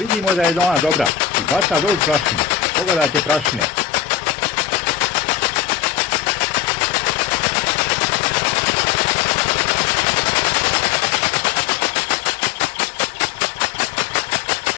Vidimo da je ona dobra i baca dol prašinu. Pogledajte prašine.